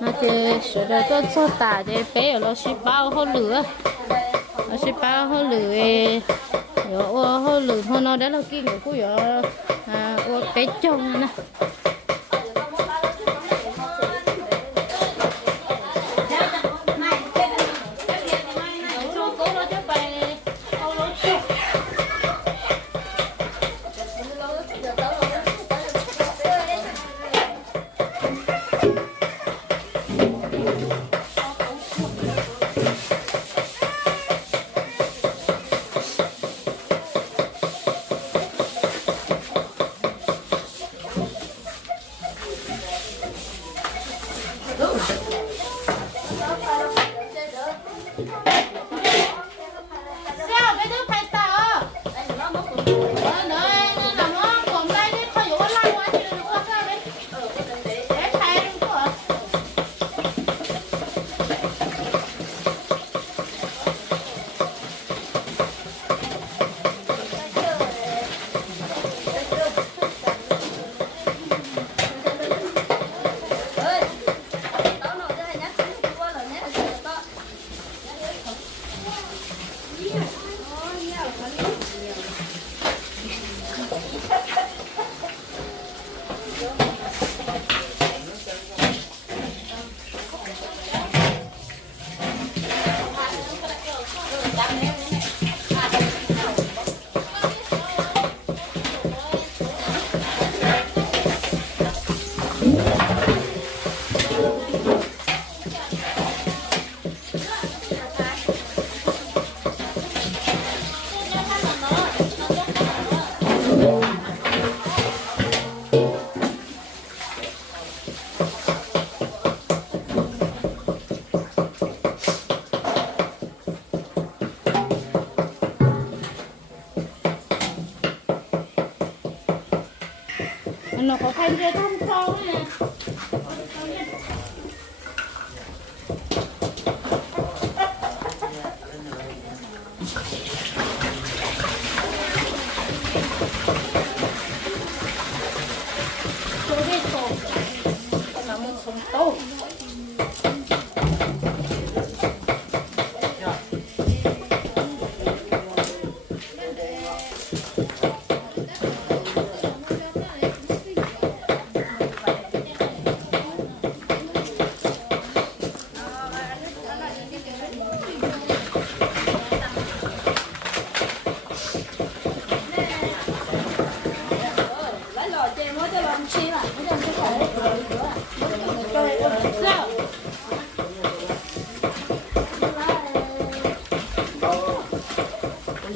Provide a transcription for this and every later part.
那这学的做做大的，没有了是包好卤，那是包好卤的，有我好卤，后呢，咱老几个姑爷，啊，我白种呢。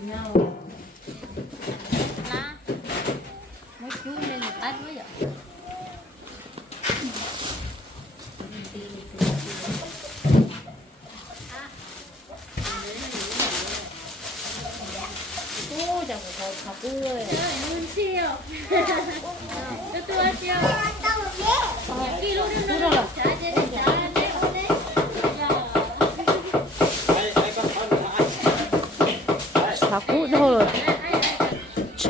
นเานมดยุ่งเลยนูตัดไว้เหรอปูจากเขาขับปูเลยเออยืนเชี่ยวตัวชี่ยว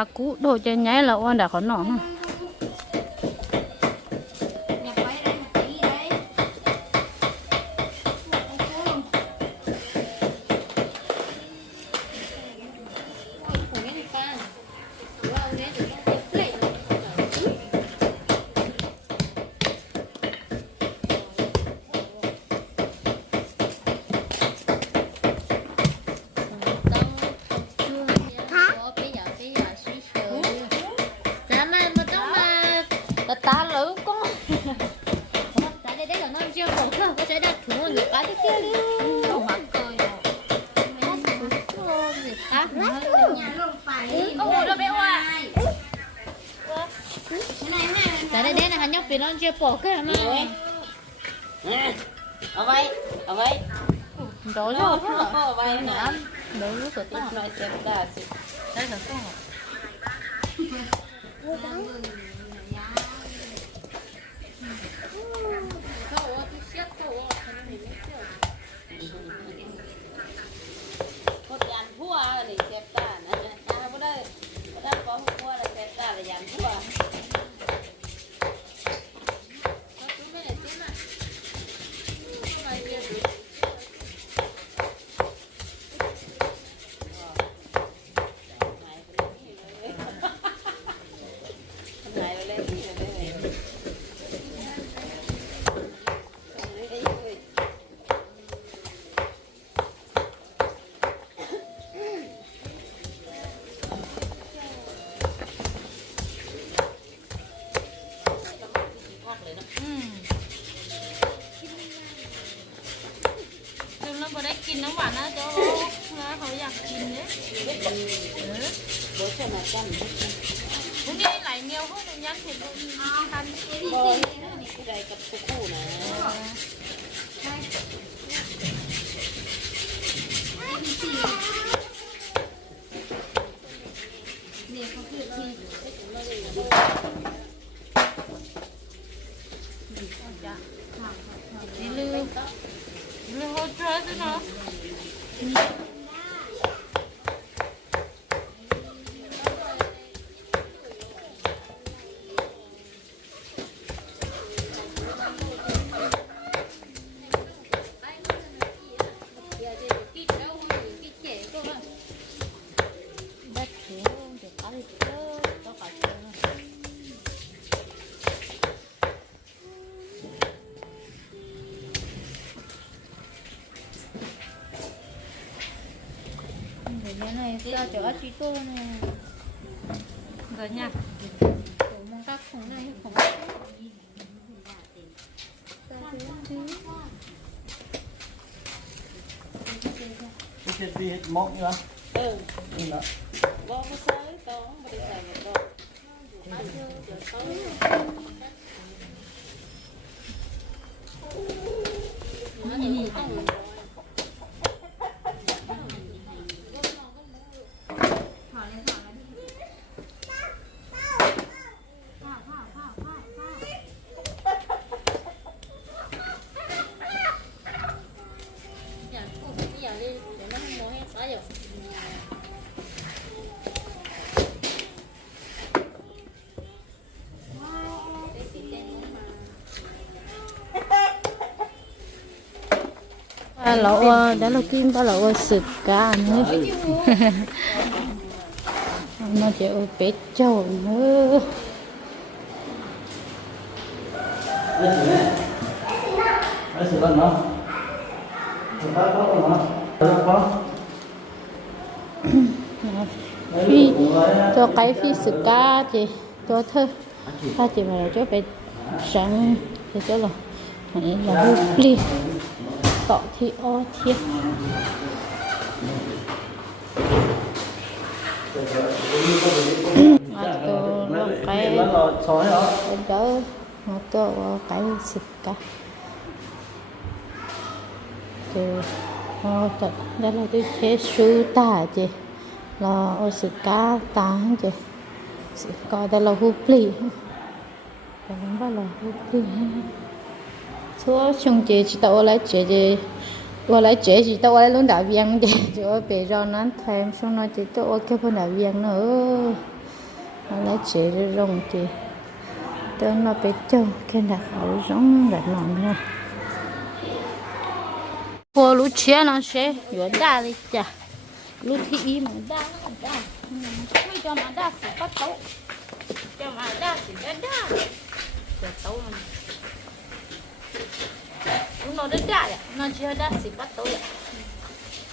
ากุโดจะย้ายเราอะเดาขาหนอ เปน้องเจ็บปอกแค่ไหนเอาไว้ เอาไว้โดนลูกเอาไว้น้ำโดนลูกตัวน้อยเจ็บได้สิได้สักแค่ พิ่บ่ได้กินน้ำหวานนะเจ้านะเขาอยากกินเนี่ยบดใส่มาจันพวกนี้ไหลเนียวเขาหนยันเห็นเอากันบอลนี่คืออะกับคู่คู่นะเนี่ยเขาคือที่นี่ลืม Little hot drives enough. Này? Rồi nha. Chỗ mong các phòng này. Phòng cái chuyện gì hết? Mộng như đó Ừ nhưng mà Bố có sới con Bố đi xài một con. À lẩu đã là kim ba lẩu sực cả nữa. Nó chỉ ở bé trâu nữa. Phi cho cái phi sực cá chị. Cho thơ. Ta chỉ mà cho bé sáng thì cho là này là ต่อที่อ้อเทียบมาตัวร้องไปเดี๋ยวมาตัวไปสิบกะตัวเราจะได้เราจะเทสชูตาเจเราเอาสิกาตาเจ้สิก็ได้เราหุบปลีแต่มันว่าเราหุบปลี số chung chế chỉ tao lấy chế chế tôi lấy chế chỉ tao lấy luôn đạo viên để cho bị do nó thèm xong nó chỉ tao cái phần đạo viên nữa nó lấy chế rồi rong chế tao nó bị cho cái đặt ở giống đặt nón nữa cô lú chia nó sẽ vừa đa đi chả lú thì im mà đa đa không cho mà đa thì bắt tấu cho mà đa thì đa đa để tấu mà nó đến đa vậy nó chưa đa thì bắt vậy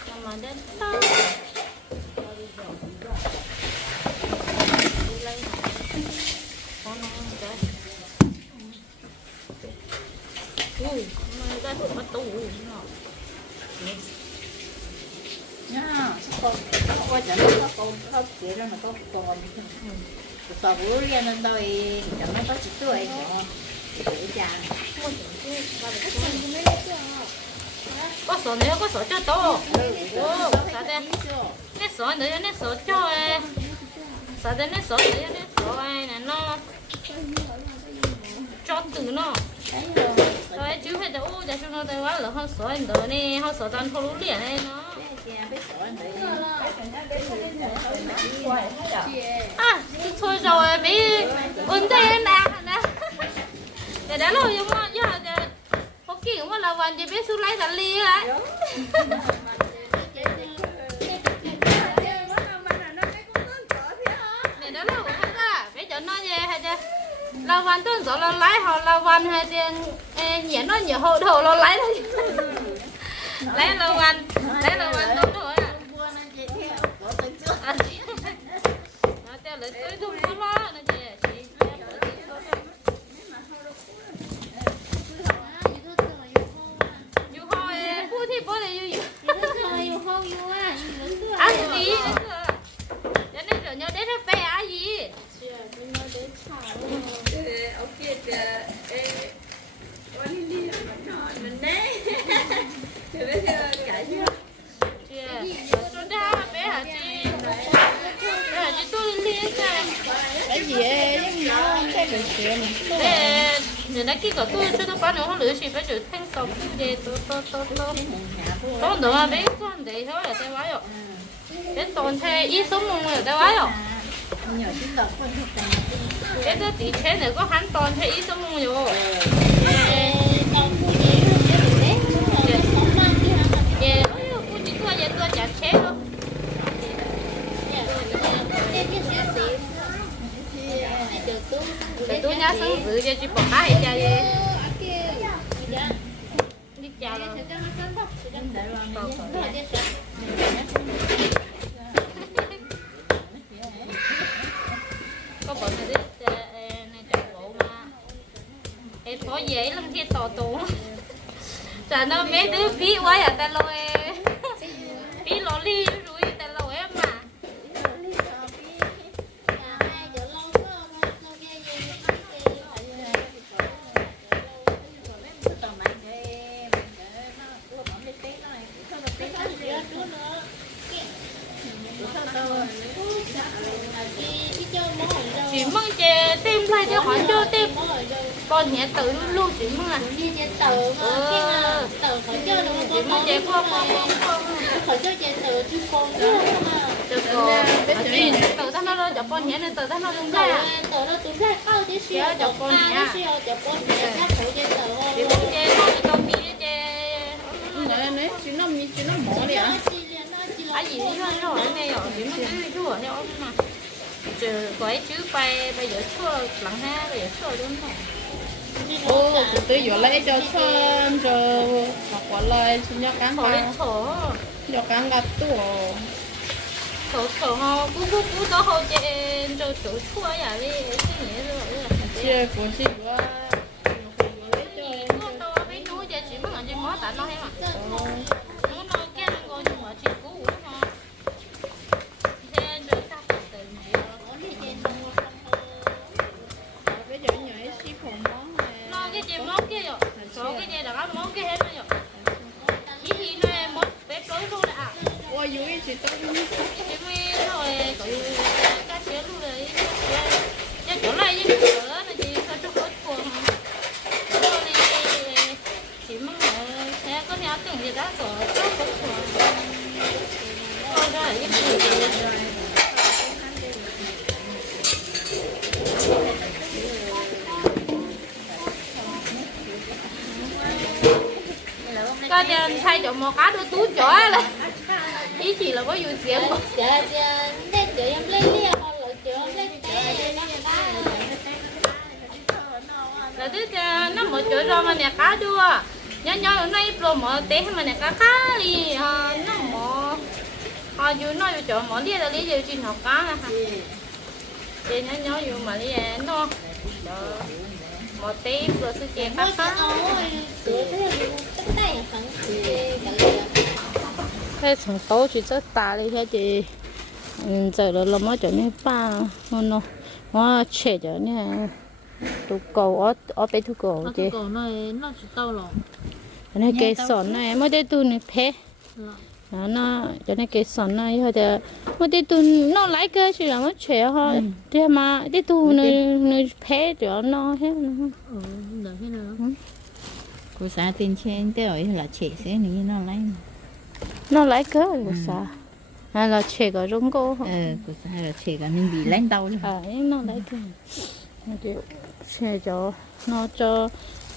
cho mà đến cái. Ui, nó ra. Thì bắt tấu ui, nó. Nha con nó qua chợ nó có con có kia đó mà con sau bữa lên lên đôi chợ nó có chỉ tuổi nhỏ để cha có số nữa có số cho to ô sao đây nét số nữa nét số cho ấy sao đây nét số nữa nét số ấy nè nó cho từ nó rồi chú phải đâu để cho nó tới quá là họ số anh đó nè họ số tan thô liền này nó à thôi rồi bị ổn định nè แต่เดี๋ยวเรายังว่าย่าจะพกกิ่งว่าเราวันจะไปสุไลสันลีละเราวันต้นสอนเราไล่เขาเราวันให้เดียนเอหยียนน้อยเหยียโหดโหเราไล่เลยไล่เราวันไล่เราวันต้นโหอะเราเจ้าเลยต้ยตุ้ 돈 넣어야 맨손 내셔야 돼요. 맨돈 태 이소문을 돼요. 그래서 뒤에 내고 한돈 태 이소문요. 예, 어휴, 굳이 그 얘도 자체요. tôi nhá sáng vừa cho chị bỏ hai chai chào có bọn này đít này chạy bộ mà. Em có dễ lắm khi tò tụ chả nó mấy đứa phí quá à ta lôi phí lò ly rồi ta lôi em mà chỉ mong chè tem lại cho họ cho tem con nhẹ tự luôn luôn chỉ mong à chỉ mong chè qua qua qua qua được rồi ở chị tự ta nó cho con nhẹ nên tự ta nó luôn. ra chỉ mong chè thôi cho mi chè này này chỉ nó mi chỉ nó mỏ đi à à gì đi thôi rồi này rồi. Chỉ mong chè chua theo mà. Trừ quấy chứ bay bây giờ chua lặng ha bây giờ chua đúng rồi ô từ từ giờ lấy cho sơn cho hoặc quả lời xin cho cán thổ cho cán gạt tua thổ thổ ho cú cú cú đó ho chè cho chỗ chua vậy đi cái nghĩa rồi. Chia của chị quá nó to với núi chè chỉ mong là chè mó tại nó hay mà nó 我以为是走路。因为那个干铁路的，那就来一个那就他就好过嘛。然后呢，起码我才跟人家等一下走。Một cá đôi tú chỗ là Ý chị là có dù xiêm không là tức à, nó một chỗ rồi mà nè cá đua nhớ nhớ nó nay pro mở té mà nè cá cá đi. À, nó mở. Họ dù nó dù chỗ mở đi là lý do chuyện học cá ha chị nhớ nhớ dù mà đi nó บ่เต็มตัวซื้อเจครับค่ะแค่สองโต๊ะจีจะตาเลยแค่จีเจอแล้วเราไม่จะไม่ป้าเนาะว่าเฉยเดี๋ยวเนี่ยทุกเกาอ๋ออ๋อไปทุกเกาเจ๊ทุกเกาหน่อยน่าจะเต้าหรออันนี้นได้ nó cho nên cái sọn này thôi thì mới để tụ nó lấy cái chỉ là mới trẻ thôi. Thế mà để tụ nơi nơi phê cho nó hết nó ừ nào cô xã tiền trên tới rồi là chị sẽ nghĩ nó lấy nó lấy cái của sao hay là trẻ cái rong cô ờ cô xã là chị cả mình bị lãnh đau luôn. À nó lấy cái nó để trẻ cho nó cho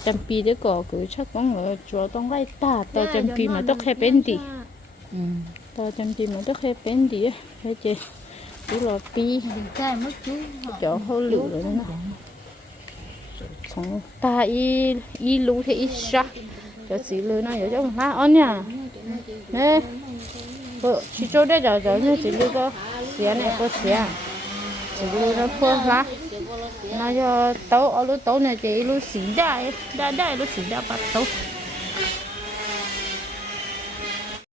chăm pi để có cứ chắc có người cho tông cái ta tao chăm pi mà tao hay bên đi Ừ. ta chăm pi mà rất hay bên đi thế chị chú là pi. Chỗ mất chú hô lửa rồi nó xong. Ta y y lú thì y sa cho xí lửa nó giờ trong má on nha. Nè vợ chỉ cho đây giờ giờ như chị lửa có xía này, có xía chị lửa nó phơ lá nó giờ tấu ở lửa tấu này chị lửa xí đại đại đại lửa xí đại bắt tấu cô lo bên đó nè thì cái này còn nhiều hơn tí thì cái gì đó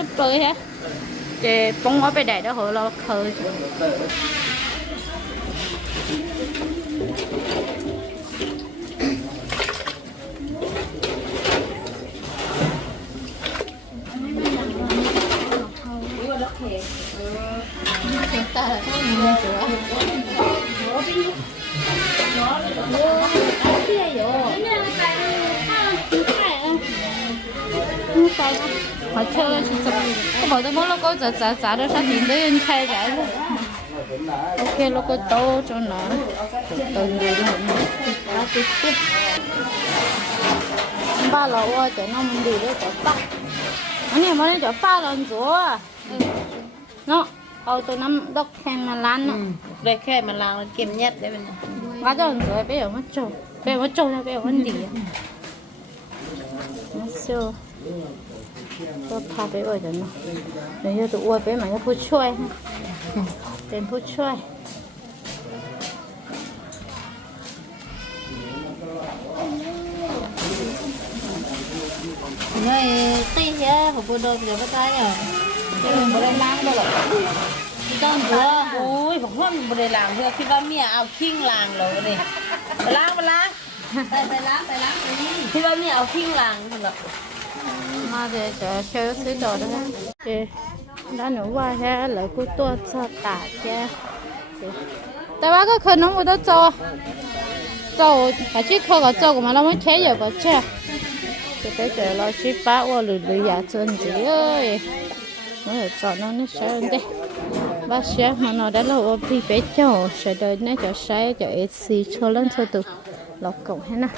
sắp tới ha để bông ở bên đây đó họ lo khơi giả giả giả đó sao thì tới chơi giả luôn ok nó có tô cho nó. Từng người nó nó tiếp tiếp. Ba lỗ qua nó mình đi để cho ba anh em mới cho ba lần rồi nó ao tôi nắm đốc khen mà lan nó đây khai mà làm kiếm nhất đấy mình quá rồi bây giờ mất bây giờ mất ra bây giờ vẫn đi nó siêu ก็พาไปอ่อยเดี๋ยวนะเดี๋ยวจะอวยไปหมายผู้ช่วยฮะเป็นผู้ช่วย nói tí thế học bộ đồ giờ bắt tay rồi chứ mình bộ đây mang đâu rồi con vừa ui ผมว่ามันบ่ได้ล้างเพื่อคิดว่าเมียเอาคิงล้างเลยนี่ไปล้างไปล้างไปไปล้างไปล้างไปนี่คิดว่าเมียเอาคิงล้างเหรอ mà sẽ cho đồ đó. Để đã nấu qua ha lại cô tua cho tả cha. Tại ba cái khơi nóng của đó cho. Cho chỉ khơi cái cho của mà nó mới chế giờ có chơi thì tới giờ nó chỉ ba qua lười lười giả chân gì ơi. Nó cho nó nó sẽ đi, ba sẽ mà nó đã lâu đi bé cho sẽ đợi nó cho sai cho AC cho lên cho tụ lọc cổng hết nè